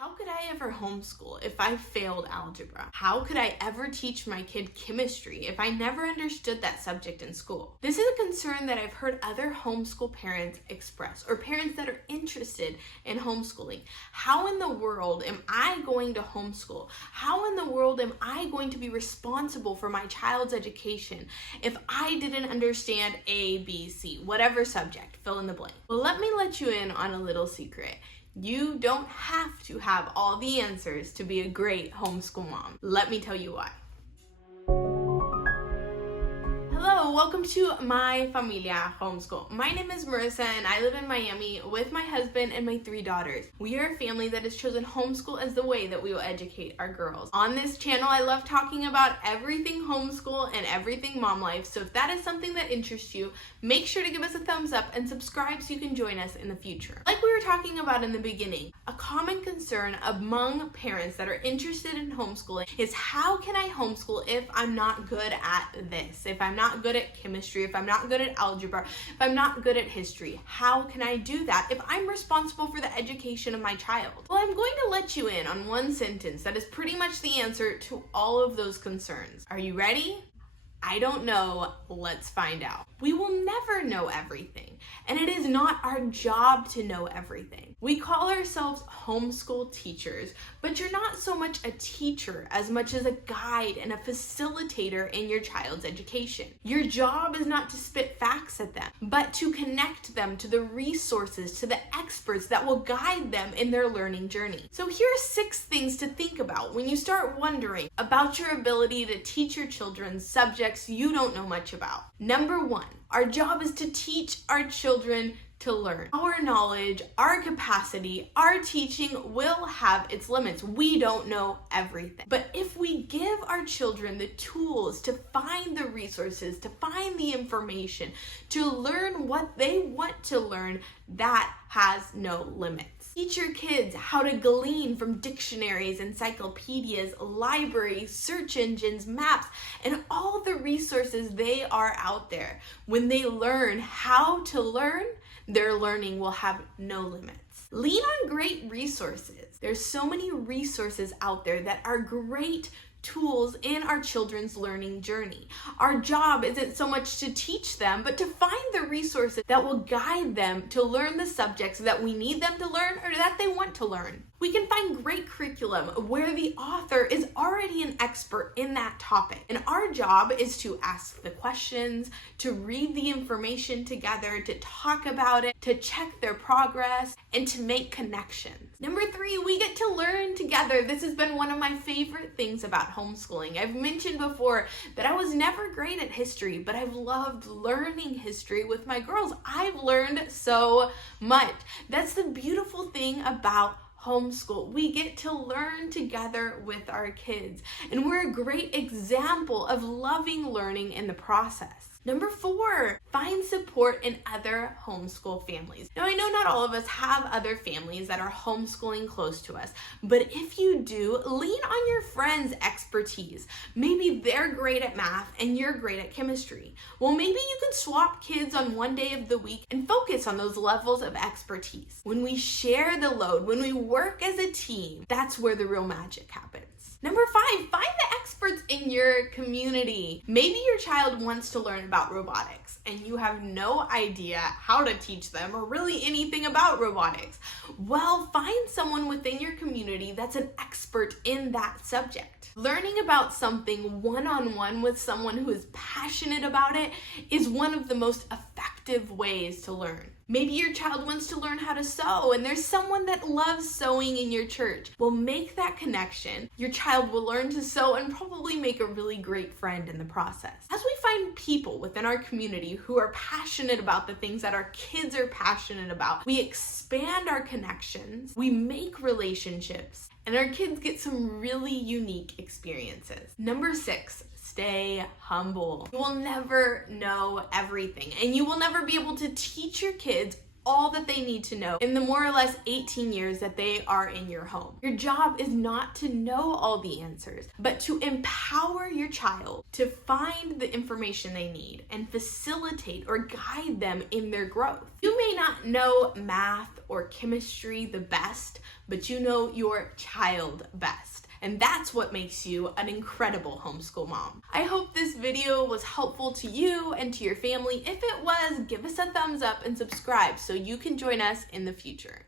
How could I ever homeschool if I failed algebra? How could I ever teach my kid chemistry if I never understood that subject in school? This is a concern that I've heard other homeschool parents express, or parents that are interested in homeschooling. How in the world am I going to homeschool? How in the world am I going to be responsible for my child's education if I didn't understand A, B, C, whatever subject, fill in the blank? Well, let me let you in on a little secret. You don't have to have all the answers to be a great homeschool mom. Let me tell you why. Hello, welcome to My Familia Homeschool. My name is Marissa and I live in Miami with my husband and my 3 daughters. We are a family that has chosen homeschool as the way that we will educate our girls. On this channel, I love talking about everything homeschool and everything mom life, so if that is something that interests you, make sure to give us a thumbs up and subscribe so you can join us in the future. Like we were talking about in the beginning, a common concern among parents that are interested in homeschooling is how can I homeschool if I'm not good at this? If I'm not good at chemistry, if I'm not good at algebra, if I'm not good at history, how can I do that if I'm responsible for the education of my child? Well, I'm going to let you in on one sentence that is pretty much the answer to all of those concerns. Are you ready? I don't know. Let's find out. We will never know everything, and it is not our job to know everything. We call ourselves homeschool teachers, but you're not so much a teacher as much as a guide and a facilitator in your child's education. Your job is not to spit facts at them, but to connect them to the resources, to the experts that will guide them in their learning journey. So here are 6 things to think about when you start wondering about your ability to teach your children subjects you don't know much about. Number 1, our job is to teach our children to learn. Our knowledge, our capacity, our teaching will have its limits. We don't know everything. But if we give our children the tools to find the resources, to find the information, to learn what they want to learn, that has no limits. Teach your kids how to glean from dictionaries, encyclopedias, libraries, search engines, maps, and all the resources they are out there. When they learn how to learn, their learning will have no limits. Lean on great resources. There's so many resources out there that are great tools in our children's learning journey. Our job isn't so much to teach them, but to find the resources that will guide them to learn the subjects that we need them to learn or that they want to learn. We can find great curriculum where the author is already an expert in that topic. And our job is to ask the questions, to read the information together, to talk about it, to check their progress, and to make connections. Number 3, we get to learn together. This has been one of my favorite things about homeschooling. I've mentioned before that I was never great at history, but I've loved learning history with my girls. I've learned so much. That's the beautiful thing about homeschool. We get to learn together with our kids, and we're a great example of loving learning in the process. Number 4, find support in other homeschool families. Now, I know not all of us have other families that are homeschooling close to us, but if you do, lean on your friends' expertise. Maybe they're great at math and you're great at chemistry. Well, maybe you can swap kids on one day of the week and focus on those levels of expertise. When we share the load, when we work as a team, that's where the real magic happens. Number 5, find the experts in your community. Maybe your child wants to learn about robotics and you have no idea how to teach them or really anything about robotics. Well, find someone within your community that's an expert in that subject. Learning about something one-on-one with someone who is passionate about it is one of the most effective ways to learn. Maybe your child wants to learn how to sew and there's someone that loves sewing in your church. Well, make that connection. Your child will learn to sew and probably make a really great friend in the process. As we find people within our community who are passionate about the things that our kids are passionate about, we expand our connections, we make relationships, and our kids get some really unique experiences. Number 6, stay humble. You will never know everything, and you will never be able to teach your kids all that they need to know in the more or less 18 years that they are in your home. Your job is not to know all the answers, but to empower your child to find the information they need and facilitate or guide them in their growth. You may not know math or chemistry the best, but you know your child best. And that's what makes you an incredible homeschool mom. I hope this video was helpful to you and to your family. If it was, give us a thumbs up and subscribe so you can join us in the future.